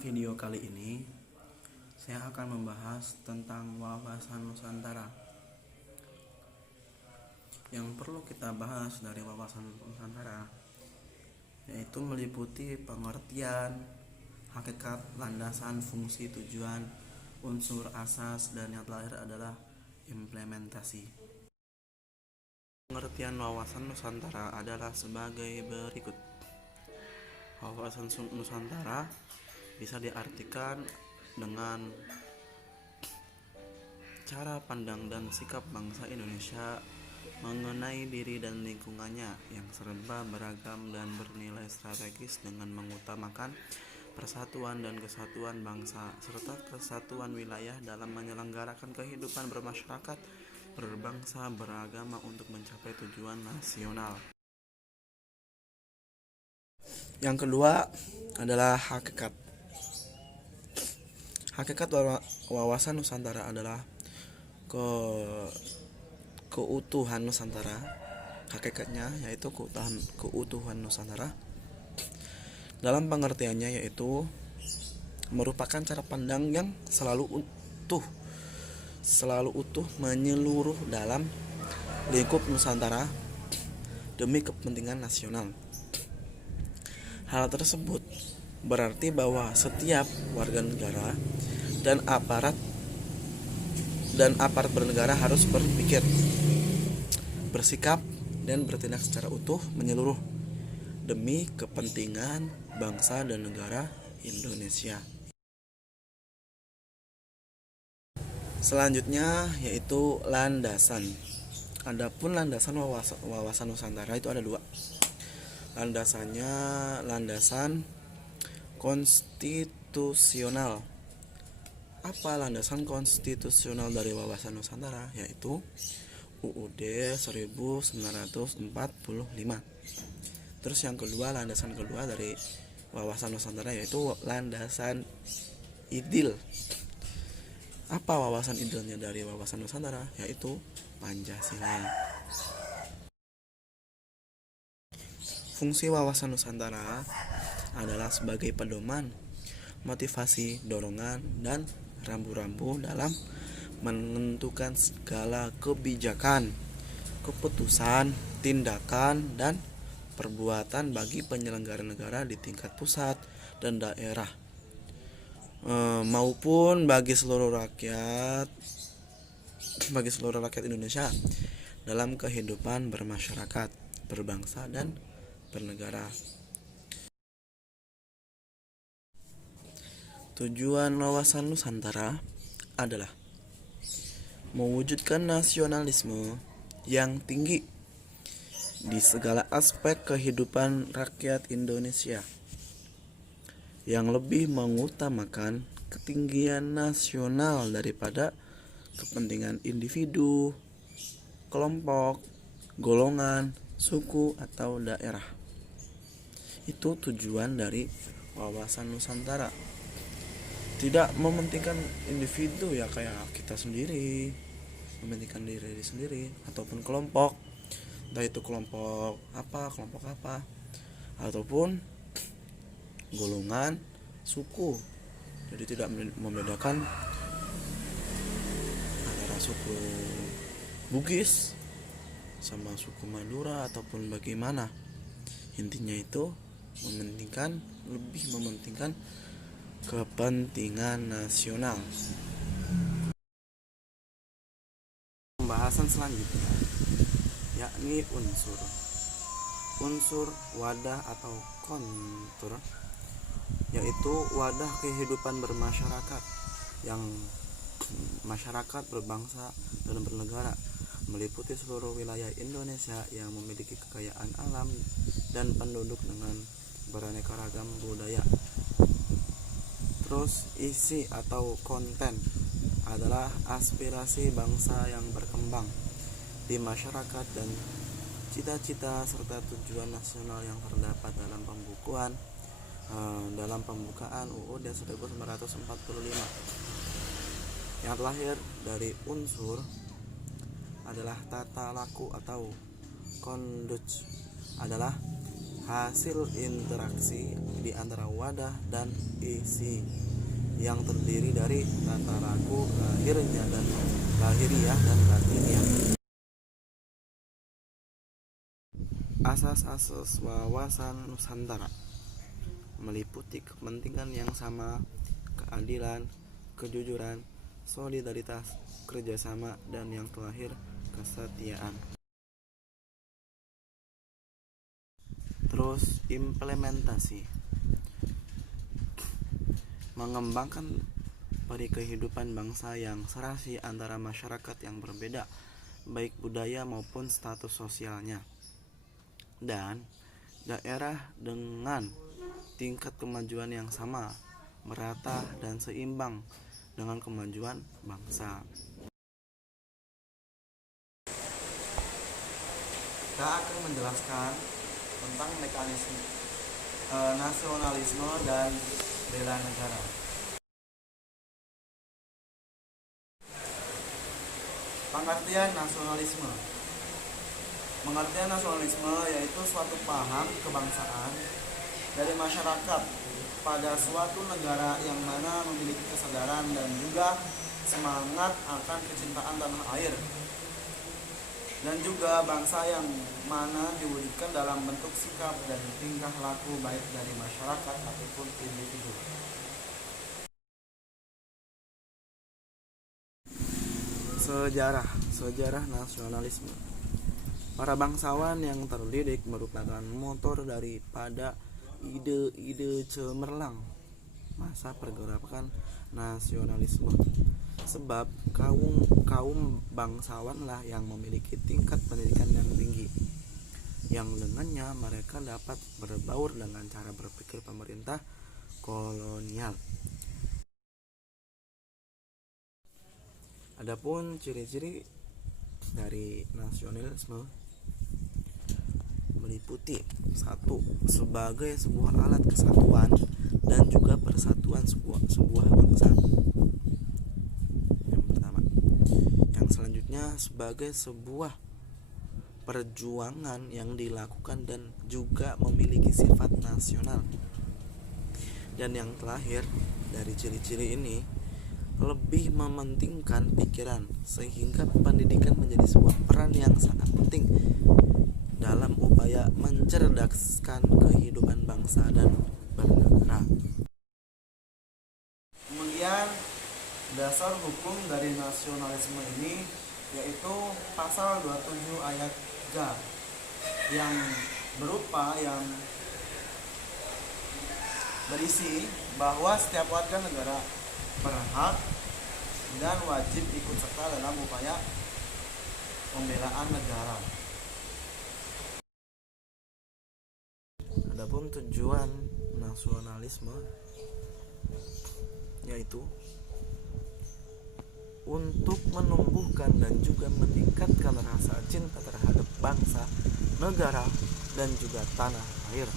video kali ini, saya akan membahas tentang wawasan Nusantara. Yang perlu kita bahas dari wawasan Nusantara yaitu meliputi pengertian, hakikat, landasan, fungsi, tujuan, unsur, asas, dan yang terakhir adalah implementasi. Pengertian wawasan Nusantara adalah sebagai berikut. Wawasan Nusantara bisa diartikan dengan cara pandang dan sikap bangsa Indonesia mengenai diri dan lingkungannya yang serba beragam dan bernilai strategis dengan mengutamakan persatuan dan kesatuan bangsa serta kesatuan wilayah dalam menyelenggarakan kehidupan bermasyarakat, berbangsa, beragama untuk mencapai tujuan nasional. Yang kedua adalah hakikat. Hakikat wawasan Nusantara adalah keutuhan Nusantara. Hakikatnya yaitu keutuhan Nusantara. Dalam pengertiannya yaitu merupakan cara pandang yang selalu utuh menyeluruh dalam lingkup Nusantara demi kepentingan nasional. Hal tersebut berarti bahwa setiap warga negara dan aparat bernegara harus berpikir, bersikap, dan bertindak secara utuh menyeluruh demi kepentingan bangsa dan negara Indonesia. Selanjutnya yaitu landasan. Adapun landasan wawasan Nusantara itu ada dua. Landasannya landasan konstitusional. Apa landasan konstitusional dari wawasan Nusantara? Yaitu UUD 1945. Terus yang kedua, landasan kedua dari wawasan Nusantara yaitu landasan idil. Apa wawasan idilnya dari wawasan Nusantara? Yaitu Pancasila. Fungsi wawasan Nusantara adalah sebagai pedoman, motivasi, dorongan, dan rambu-rambu dalam menentukan segala kebijakan, keputusan, tindakan, dan perbuatan bagi penyelenggara negara di tingkat pusat dan daerah, maupun bagi seluruh rakyat Indonesia dalam kehidupan bermasyarakat, berbangsa, dan bernegara. Tujuan wawasan Nusantara adalah mewujudkan nasionalisme yang tinggi di segala aspek kehidupan rakyat Indonesia, yang lebih mengutamakan ketinggian nasional daripada kepentingan individu, kelompok, golongan, suku, atau daerah. Itu tujuan dari wawasan Nusantara. Tidak mementingkan individu ya kayak kita sendiri, mementingkan diri sendiri ataupun kelompok, entah itu kelompok apa, ataupun golongan, suku. Jadi tidak membedakan antara suku Bugis sama suku Madura ataupun bagaimana. Intinya itu lebih mementingkan kepentingan nasional. Pembahasan selanjutnya yakni unsur wadah atau kontur, yaitu wadah kehidupan bermasyarakat yang masyarakat berbangsa dan bernegara, meliputi seluruh wilayah Indonesia yang memiliki kekayaan alam dan penduduk dengan beraneka ragam budaya. Terus isi atau konten adalah aspirasi bangsa yang berkembang di masyarakat dan cita-cita serta tujuan nasional yang terdapat dalam pembukaan UUD 1945. Yang terakhir dari unsur adalah tata laku atau conduct, adalah hasil interaksi di antara wadah dan isi yang terdiri dari tata laku lahiriah dan batiniah. Asas-asas wawasan Nusantara meliputi kepentingan yang sama, keadilan, kejujuran, solidaritas, kerjasama, dan yang terakhir kesetiaan. Terus implementasi, mengembangkan kehidupan bangsa yang serasi antara masyarakat yang berbeda, baik budaya maupun status sosialnya, dan daerah dengan tingkat kemajuan yang sama, merata, dan seimbang dengan kemajuan bangsa. Kita akan menjelaskan tentang mekanisme nasionalisme dan bela negara. Pengertian nasionalisme. Pengertian nasionalisme yaitu suatu paham kebangsaan dari masyarakat pada suatu negara yang mana memiliki kesadaran dan juga semangat akan kecintaan tanah air, dan juga bangsa yang mana diwujudkan dalam bentuk sikap dan tingkah laku baik dari masyarakat ataupun individu. Sejarah nasionalisme. Para bangsawan yang terdidik merupakan motor daripada ide-ide cemerlang masa pergerakan nasionalisme. Sebab kaum bangsawanlah yang memiliki tingkat pendidikan yang tinggi, yang dengannya mereka dapat berbaur dengan cara berpikir pemerintah kolonial. Adapun ciri-ciri dari nasionalisme meliputi 1. Sebagai sebuah alat kesatuan dan juga persatuan sebuah bangsa. Yang pertama. Yang selanjutnya sebagai sebuah perjuangan yang dilakukan dan juga memiliki sifat nasional. Dan yang terakhir dari ciri-ciri ini lebih mementingkan pikiran, sehingga pendidikan menjadi sebuah peran yang sangat penting dalam upaya mencerdaskan kehidupan bangsa dan bernegara. Kemudian dasar hukum dari nasionalisme ini yaitu pasal 27 ayat 3 yang berisi bahwa setiap warga negara berhak dan wajib ikut serta dalam upaya pembelaan negara. Adapun tujuan nasionalisme yaitu untuk menumbuhkan dan juga meningkatkan rasa cinta terhadap bangsa, negara, dan juga tanah air,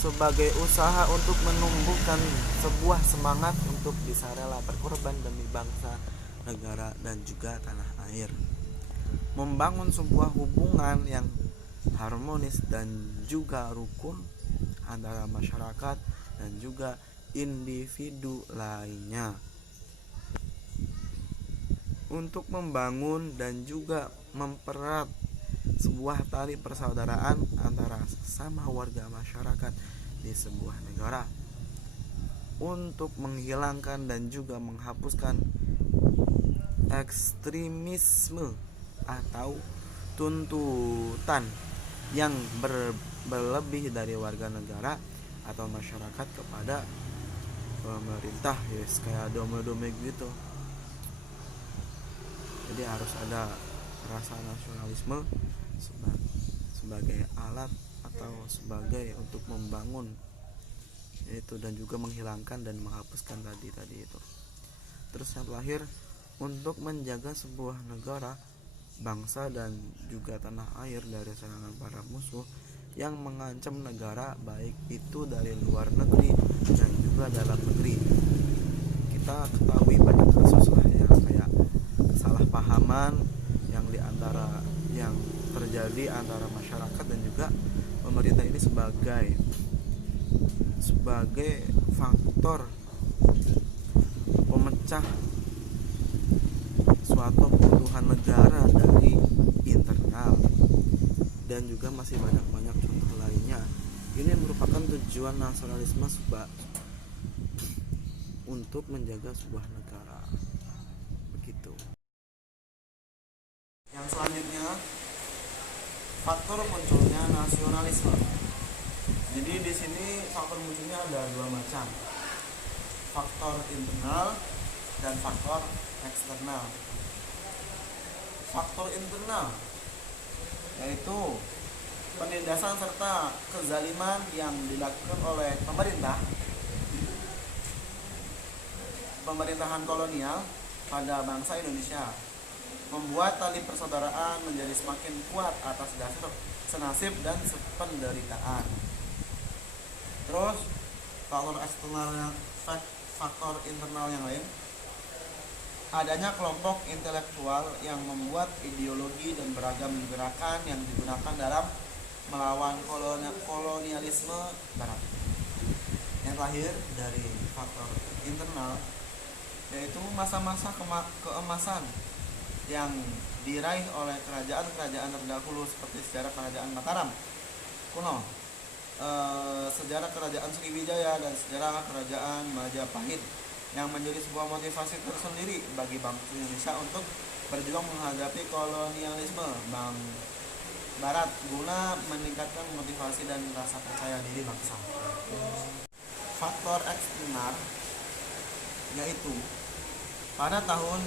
sebagai usaha untuk menumbuhkan sebuah semangat untuk bisa rela berkorban demi bangsa, negara, dan juga tanah air, membangun sebuah hubungan yang harmonis dan juga rukun antara masyarakat dan juga individu lainnya, untuk membangun dan juga mempererat sebuah tali persaudaraan antara sesama warga masyarakat di sebuah negara, untuk menghilangkan dan juga menghapuskan ekstremisme atau tuntutan yang berlebih dari warga negara atau masyarakat kepada pemerintah, kayak dome-dome gitu. Jadi harus ada rasa nasionalisme sebagai alat atau sebagai untuk membangun itu, dan juga menghilangkan dan menghapuskan tadi itu. Terus yang terakhir, untuk menjaga sebuah negara, bangsa, dan juga tanah air dari serangan para musuh yang mengancam negara, baik itu dari luar negeri dan juga dalam negeri. Kita ketahui banyak kasus lah ya, kayak kesalahpahaman yang terjadi antara masyarakat dan juga pemerintah ini sebagai faktor pemecah suatu keutuhan negara dari internal, dan juga masih banyak contoh lainnya. Ini merupakan tujuan nasionalisme untuk menjaga sebuah negara. Begitu. Yang selanjutnya, faktor munculnya nasionalisme. Jadi di sini faktor munculnya ada dua macam. Faktor internal dan faktor eksternal. Faktor internal yaitu penindasan serta kezaliman yang dilakukan oleh pemerintahan kolonial pada bangsa Indonesia, membuat tali persaudaraan menjadi semakin kuat atas dasar senasib dan sependeritaan. Terus faktor internal yang lain, adanya kelompok intelektual yang membuat ideologi dan beragam gerakan yang digunakan dalam melawan kolonialisme barat. Yang terakhir dari faktor internal yaitu masa-masa keemasan yang diraih oleh kerajaan-kerajaan terdahulu seperti sejarah kerajaan Mataram kuno, sejarah kerajaan Sriwijaya, dan sejarah kerajaan Majapahit, yang menjadi sebuah motivasi tersendiri bagi bangsa Indonesia untuk berjuang menghadapi kolonialisme barat guna meningkatkan motivasi dan rasa percaya diri bangsa. Faktor eksternal yaitu pada tahun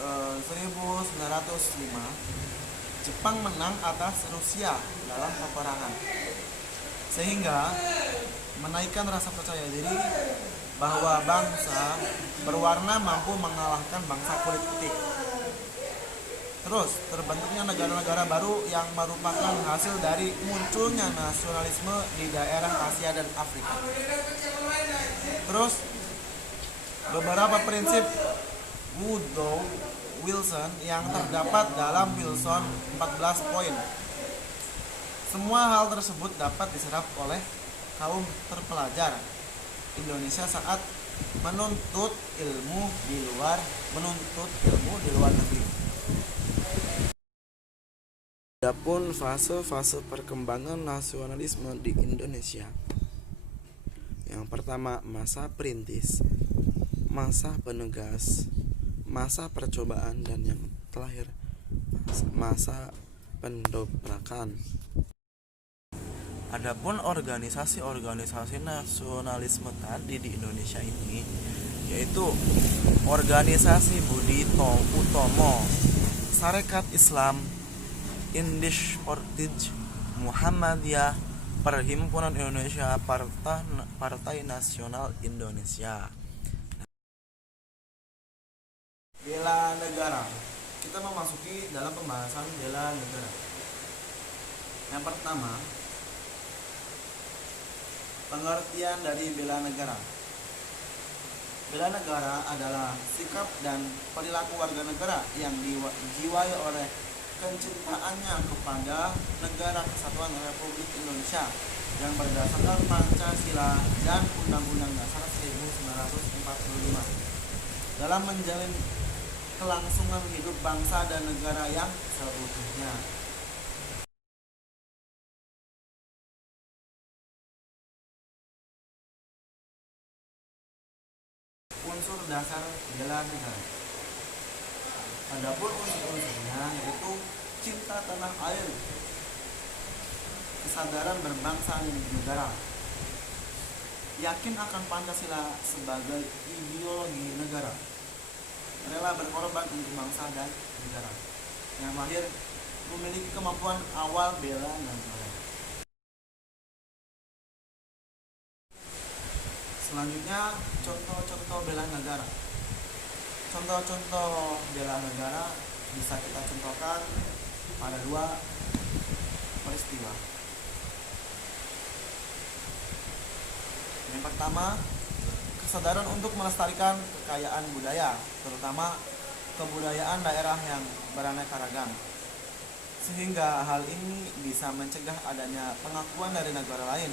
1905 Jepang menang atas Rusia dalam peperangan, sehingga menaikkan rasa percaya diri bahwa bangsa berwarna mampu mengalahkan bangsa kulit putih. Terus terbentuknya negara-negara baru yang merupakan hasil dari munculnya nasionalisme di daerah Asia dan Afrika. Terus beberapa prinsip Woodrow Wilson yang terdapat dalam Wilson 14 poin. Semua hal tersebut dapat diserap oleh kaum terpelajar Indonesia saat menuntut ilmu di luar negeri. Adapun fase-fase perkembangan nasionalisme di Indonesia. Yang pertama, masa perintis, masa penegas, masa percobaan, dan yang terakhir masa pendobrakan. Adapun organisasi nasionalisme tadi di Indonesia ini yaitu Organisasi Budi Utomo, Sarekat Islam, Indisch Ortij, Muhammadiyah, Perhimpunan Indonesia, Partai Nasional Indonesia. Bela negara. Kita memasuki dalam pembahasan bela negara. Yang pertama, pengertian dari bela negara. Bela negara adalah sikap dan perilaku warga negara yang dijiwai oleh kecintaannya kepada Negara Kesatuan Republik Indonesia yang berdasarkan Pancasila dan Undang-Undang Dasar 1945 dalam menjalin kelangsungan hidup bangsa dan negara yang seutuhnya. Unsur dasar bela negara. Adapun unsur-unsurnya yaitu cinta tanah air, kesadaran berbangsa dan negara, yakin akan Pancasila sebagai ideologi negara, rela berkorban untuk bangsa dan negara, yang lahir memiliki kemampuan awal bela negara. Selanjutnya, contoh-contoh bela negara. Contoh-contoh bela negara bisa kita contohkan pada dua peristiwa. Yang pertama, kesadaran untuk melestarikan kekayaan budaya, terutama kebudayaan daerah yang beraneka ragam, sehingga hal ini bisa mencegah adanya pengakuan dari negara lain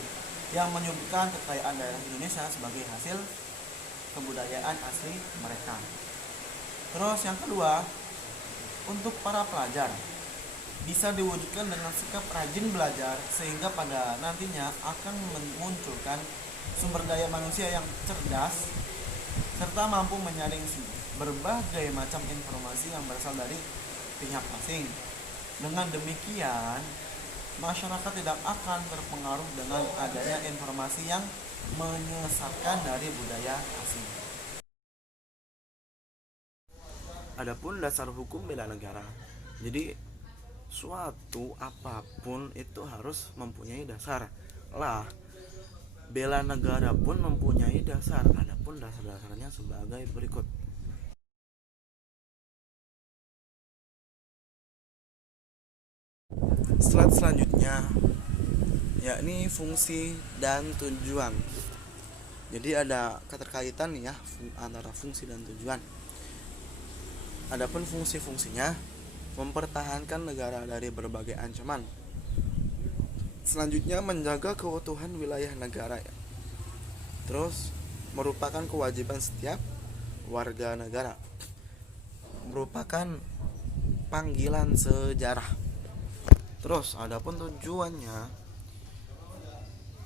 yang menyebutkan kekayaan daerah Indonesia sebagai hasil kebudayaan asli mereka. Terus yang kedua, untuk para pelajar bisa diwujudkan dengan sikap rajin belajar sehingga pada nantinya akan memunculkan sumber daya manusia yang cerdas serta mampu menyaring berbagai macam informasi yang berasal dari pihak asing. Dengan demikian, masyarakat tidak akan terpengaruh dengan adanya informasi yang menyesatkan dari budaya asing. Adapun dasar hukum bela negara. Jadi suatu apapun itu harus mempunyai dasar. Lah, bela negara pun mempunyai dasar. Adapun dasar-dasarnya sebagai berikut. Slide selanjutnya yakni fungsi dan tujuan. Jadi ada keterkaitan ya antara fungsi dan tujuan. Adapun fungsi-fungsinya mempertahankan negara dari berbagai ancaman. Selanjutnya menjaga keutuhan wilayah negara. Terus merupakan kewajiban setiap warga negara. Merupakan panggilan sejarah. Terus adapun tujuannya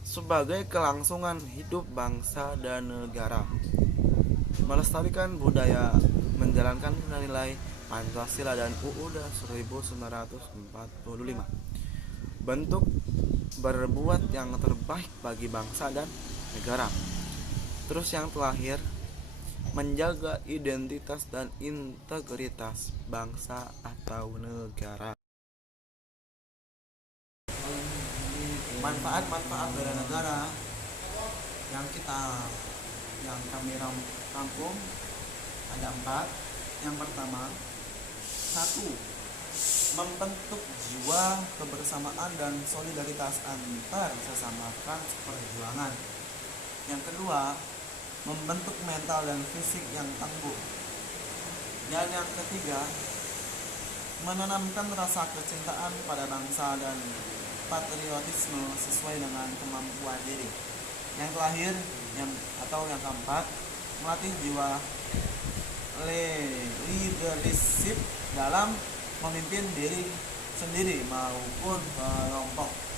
sebagai kelangsungan hidup bangsa dan negara, melestarikan budaya, menjalankan nilai Pancasila dan UUD 1945, bentuk berbuat yang terbaik bagi bangsa dan negara. Terus yang terakhir, menjaga identitas dan integritas bangsa atau negara. Manfaat-manfaat bela negara yang kami rangkum ada 4. Yang pertama, 1. Membentuk jiwa kebersamaan dan solidaritas antar sesama perjuangan. Yang kedua, membentuk mental dan fisik yang tangguh. Dan yang ketiga, menanamkan rasa kecintaan pada bangsa dan patriotisme sesuai dengan kemampuan diri. Yang terakhir, yang keempat, melatih jiwa leadership dalam memimpin diri sendiri maupun kelompok.